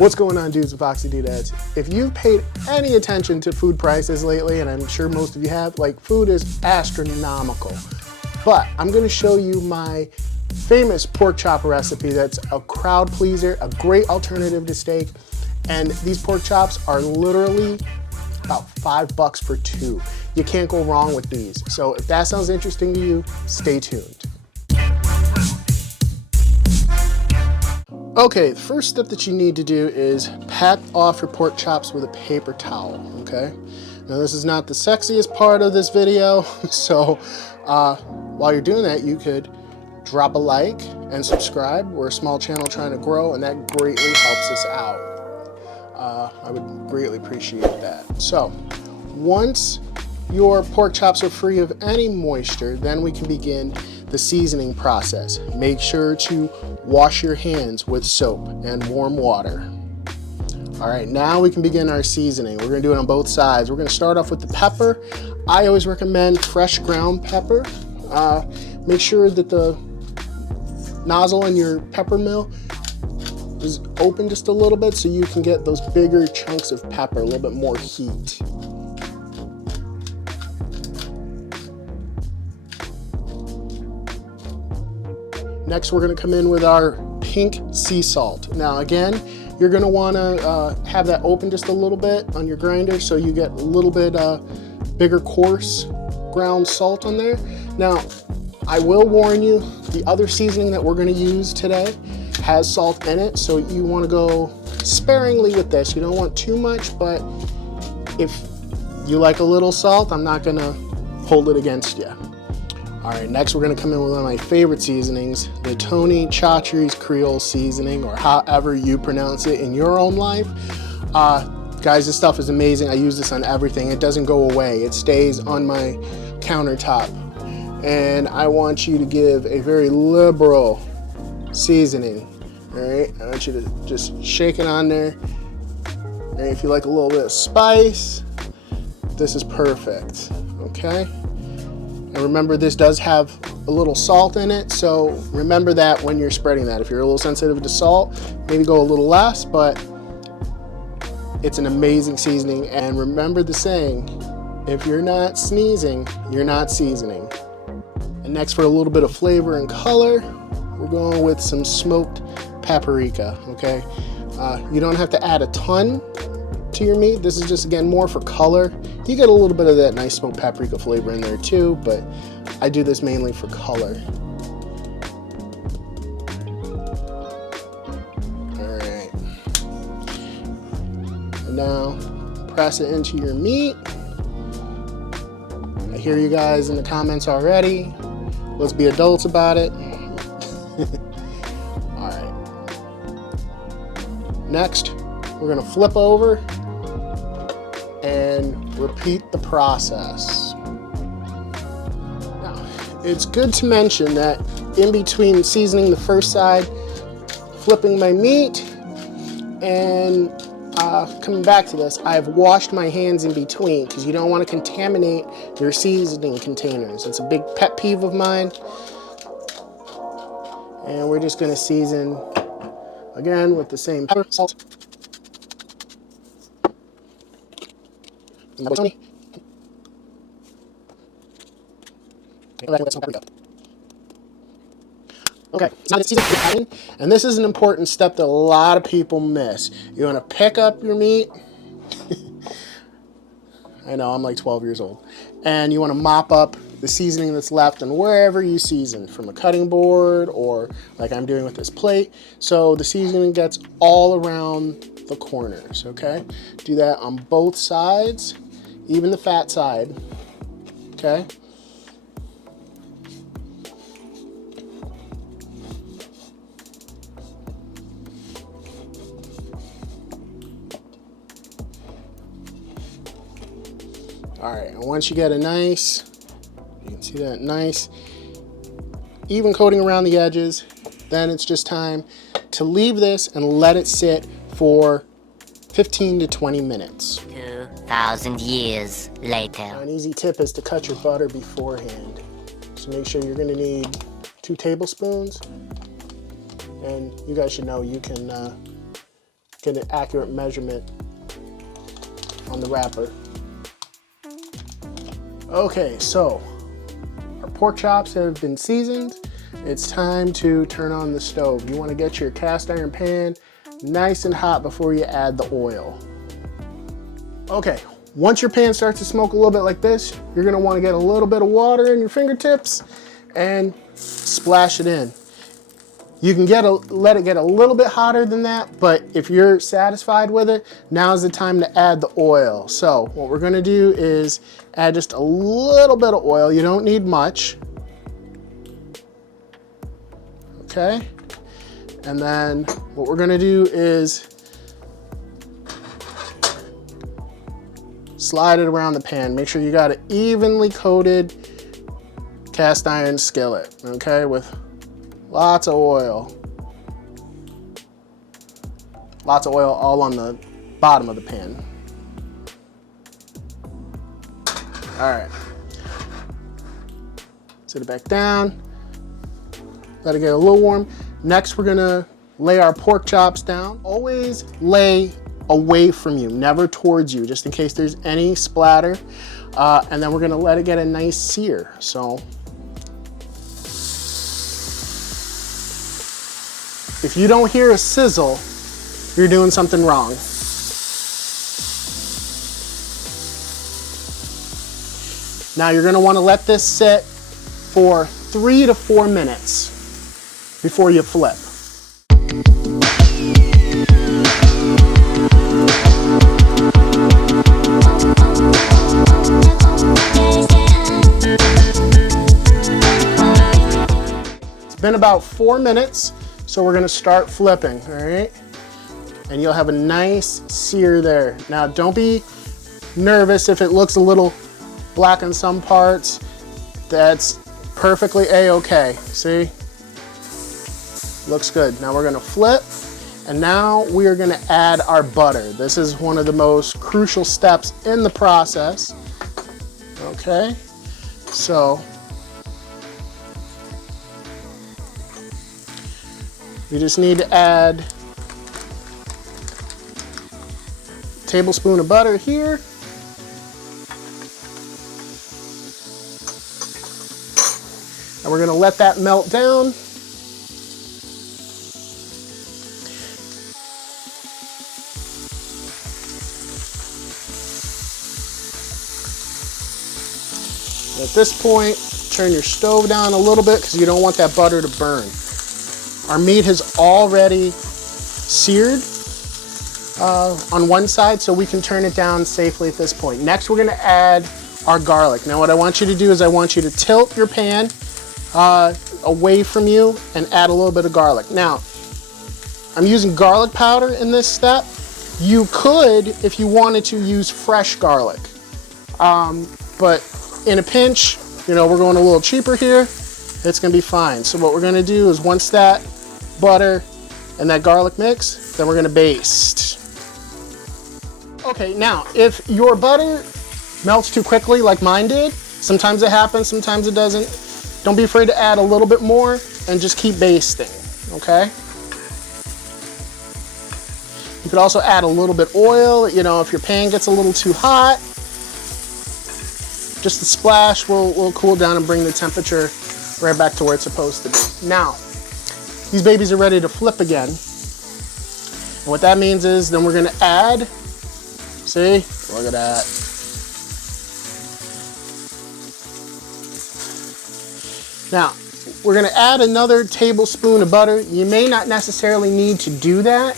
What's going on, dudes and Foxy Dudettes? If you've paid any attention to food prices lately, and I'm sure most of you have, like, food is astronomical. But I'm gonna show you my famous pork chop recipe that's a crowd pleaser, a great alternative to steak. And these pork chops are literally about $5 for two. You can't go wrong with these. So if that sounds interesting to you, stay tuned. Okay, the first step that you need to do is pack off your pork chops with a paper towel, okay? Now this is not the sexiest part of this video, so while you're doing that, you could drop a like and subscribe. We're a small channel trying to grow, and that greatly helps us out. I would greatly appreciate that. So, once your pork chops are free of any moisture, then we can begin the seasoning process. Make sure to wash your hands with soap and warm water. All right, now we can begin our seasoning. We're gonna do it on both sides. We're gonna start off with the pepper. I always recommend fresh ground pepper. Make sure that the nozzle in your pepper mill is open just a little bit so you can get those bigger chunks of pepper, a little bit more heat. Next, we're gonna come in with our pink sea salt. Now again, you're gonna wanna have that open just a little bit on your grinder so you get a little bit bigger coarse ground salt on there. Now, I will warn you, the other seasoning that we're gonna use today has salt in it, so you wanna go sparingly with this. You don't want too much, but if you like a little salt, I'm not gonna hold it against you. All right, next we're gonna come in with one of my favorite seasonings, the Tony Chachere's Creole seasoning, or however you pronounce it in your own life. Guys, this stuff is amazing. I use this on everything. It doesn't go away. It stays on my countertop. And I want you to give a very liberal seasoning, all right? I want you to just shake it on there. And if you like a little bit of spice, this is perfect, okay? And remember, this does have a little salt in it, so remember that when you're spreading that. If you're a little sensitive to salt, maybe go a little less, but it's an amazing seasoning. And remember the saying, if you're not sneezing, you're not seasoning. And next, for a little bit of flavor and color, we're going with some smoked paprika, okay? You don't have to add a ton to your meat. This is just, again, more for color. You get a little bit of that nice smoked paprika flavor in there too, but I do this mainly for color. All right. And now press it into your meat. I hear you guys in the comments already. Let's be adults about it. All right. Next, we're gonna flip over and repeat the process. Now, it's good to mention that in between seasoning the first side, flipping my meat, and coming back to this, I've washed my hands in between because you don't want to contaminate your seasoning containers. It's a big pet peeve of mine. And we're just going to season again with the same pepper, salt. Okay, so now season, and this is an important step that a lot of people miss. You want to pick up your meat. I know, I'm like 12 years old. And you want to mop up the seasoning that's left and wherever you season, from a cutting board or like I'm doing with this plate. So the seasoning gets all around the corners, okay? Do that on both sides, even the fat side, okay? All right, and once you get a nice, you can see that nice, even coating around the edges, then it's just time to leave this and let it sit for 15 to 20 minutes. 2,000 years later. An easy tip is to cut your butter beforehand. So make sure you're gonna need 2 tablespoons. And you guys should know you can get an accurate measurement on the wrapper. Okay, so our pork chops have been seasoned. It's time to turn on the stove. You want to get your cast iron pan nice and hot before you add the oil. Okay, once your pan starts to smoke a little bit like this, you're going to want to get a little bit of water in your fingertips and splash it in. You can let it get a little bit hotter than that, but if you're satisfied with it, now's the time to add the oil. So what we're gonna do is add just a little bit of oil. You don't need much. Okay? And then what we're gonna do is slide it around the pan. Make sure you got an evenly coated cast iron skillet, okay, with lots of oil. Lots of oil all on the bottom of the pan. All right. Sit it back down. Let it get a little warm. Next, we're gonna lay our pork chops down. Always lay away from you, never towards you, just in case there's any splatter. And then we're gonna let it get a nice sear. So if you don't hear a sizzle, you're doing something wrong. Now you're gonna wanna let this sit for 3 to 4 minutes before you flip. It's been about 4 minutes. So we're gonna start flipping, all right? And you'll have a nice sear there. Now don't be nervous if it looks a little black in some parts. That's perfectly a-okay, see? Looks good. Now we're gonna flip, and now we are gonna add our butter. This is one of the most crucial steps in the process, okay? So, you just need to add a tablespoon of butter here. And we're gonna let that melt down. At this point, turn your stove down a little bit because you don't want that butter to burn. Our meat has already seared on one side, so we can turn it down safely at this point. Next, we're gonna add our garlic. Now, what I want you to do is I want you to tilt your pan away from you and add a little bit of garlic. Now, I'm using garlic powder in this step. You could, if you wanted to, use fresh garlic. But in a pinch, you know, we're going a little cheaper here. It's gonna be fine. So what we're gonna do is once that butter and that garlic mix, then we're gonna baste. Okay, now, if your butter melts too quickly like mine did, sometimes it happens, sometimes it doesn't, don't be afraid to add a little bit more and just keep basting, okay? You could also add a little bit oil, you know, if your pan gets a little too hot, just a splash will cool down and bring the temperature right back to where it's supposed to be. Now, these babies are ready to flip again. And what that means is then we're gonna add, see, look at that. Now, we're gonna add another tablespoon of butter. You may not necessarily need to do that.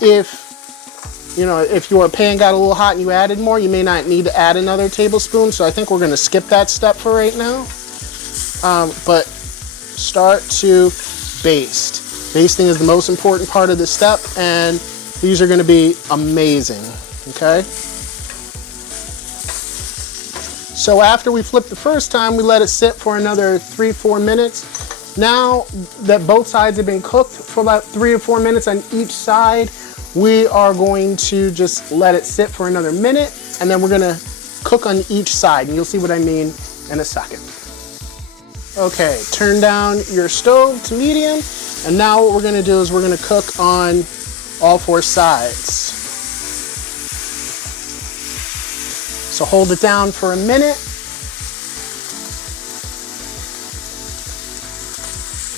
If your pan got a little hot and you added more, you may not need to add another tablespoon. So I think we're gonna skip that step for right now. But start to baste. Basting is the most important part of this step, and these are gonna be amazing, okay? So after we flip the first time, we let it sit for another 3-4 minutes. Now that both sides have been cooked for about 3 or 4 minutes on each side, we are going to just let it sit for another minute, and then we're gonna cook on each side, and you'll see what I mean in a second. Okay, turn down your stove to medium, and now what we're gonna do is we're gonna cook on all 4 sides. So hold it down for a minute.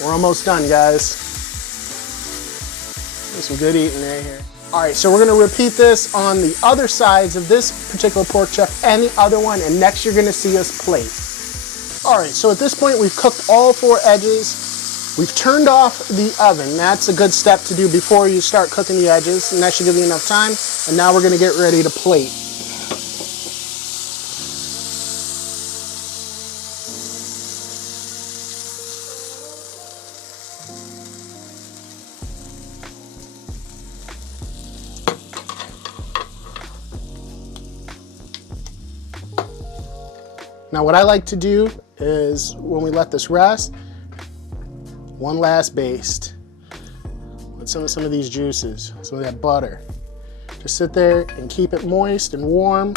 We're almost done, guys. There's some good eating right here. All right, so we're gonna repeat this on the other sides of this particular pork chop and the other one, and next you're gonna see us plate. All right, so at this point we've cooked all 4 edges. We've turned off the oven. That's a good step to do before you start cooking the edges, and that should give you enough time. And now we're gonna get ready to plate. Now what I like to do is when we let this rest, one last baste with some of these juices, some of that butter. Just sit there and keep it moist and warm.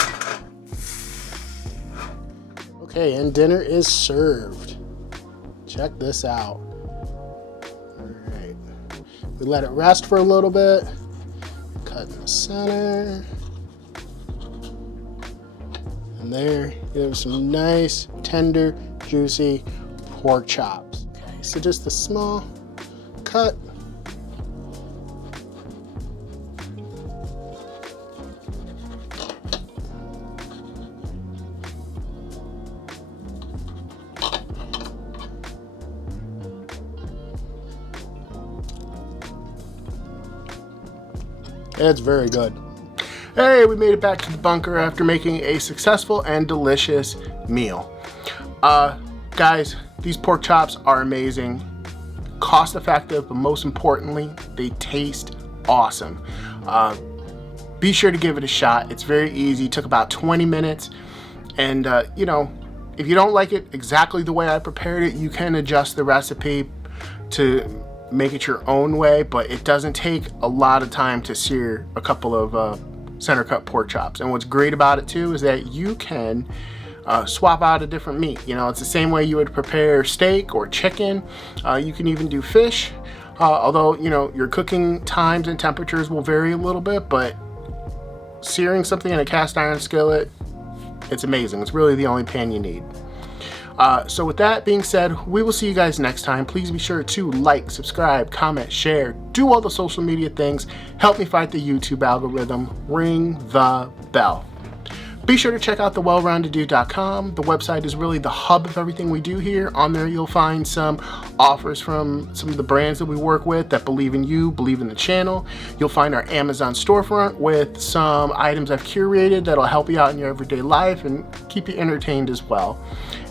Okay, and dinner is served. Check this out. All right, we let it rest for a little bit. Cut in the center. And there, you have some nice, tender, juicy pork chops. Okay, so just a small cut. It's very good. Hey, we made it back to the bunker after making a successful and delicious meal. Guys, these pork chops are amazing, cost effective, but most importantly, they taste awesome. Be sure to give it a shot. It's very easy. It took about 20 minutes. And, you know, if you don't like it exactly the way I prepared it, you can adjust the recipe to make it your own way, but it doesn't take a lot of time to sear a couple of center cut pork chops. And what's great about it too is that you can swap out a different meat. You know, it's the same way you would prepare steak or chicken. You can even do fish, although, you know, your cooking times and temperatures will vary a little bit, but searing something in a cast iron skillet, it's amazing. It's really the only pan you need. So with that being said, we will see you guys next time. Please be sure to like, subscribe, comment, share, do all the social media things. Help me fight the YouTube algorithm. Ring the bell. Be sure to check out thewellroundeddude.com. The website is really the hub of everything we do here. On there you'll find some offers from some of the brands that we work with that believe in you, believe in the channel. You'll find our Amazon storefront with some items I've curated that'll help you out in your everyday life and keep you entertained as well.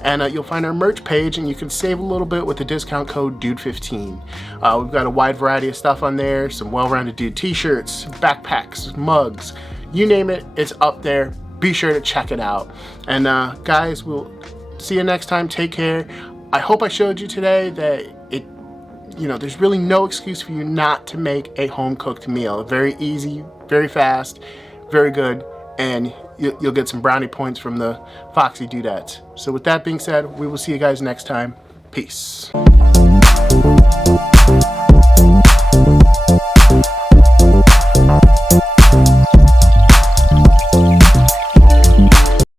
And you'll find our merch page, and you can save a little bit with the discount code DUDE15. We've got a wide variety of stuff on there, some Well-Rounded Dude t-shirts, backpacks, mugs, you name it, it's up there. Be sure to check it out. And guys, we'll see you next time. Take care. I hope I showed you today that there's really no excuse for you not to make a home-cooked meal. Very easy, very fast, very good, and you'll get some brownie points from the Foxy Dudettes. So with that being said, we will see you guys next time. Peace.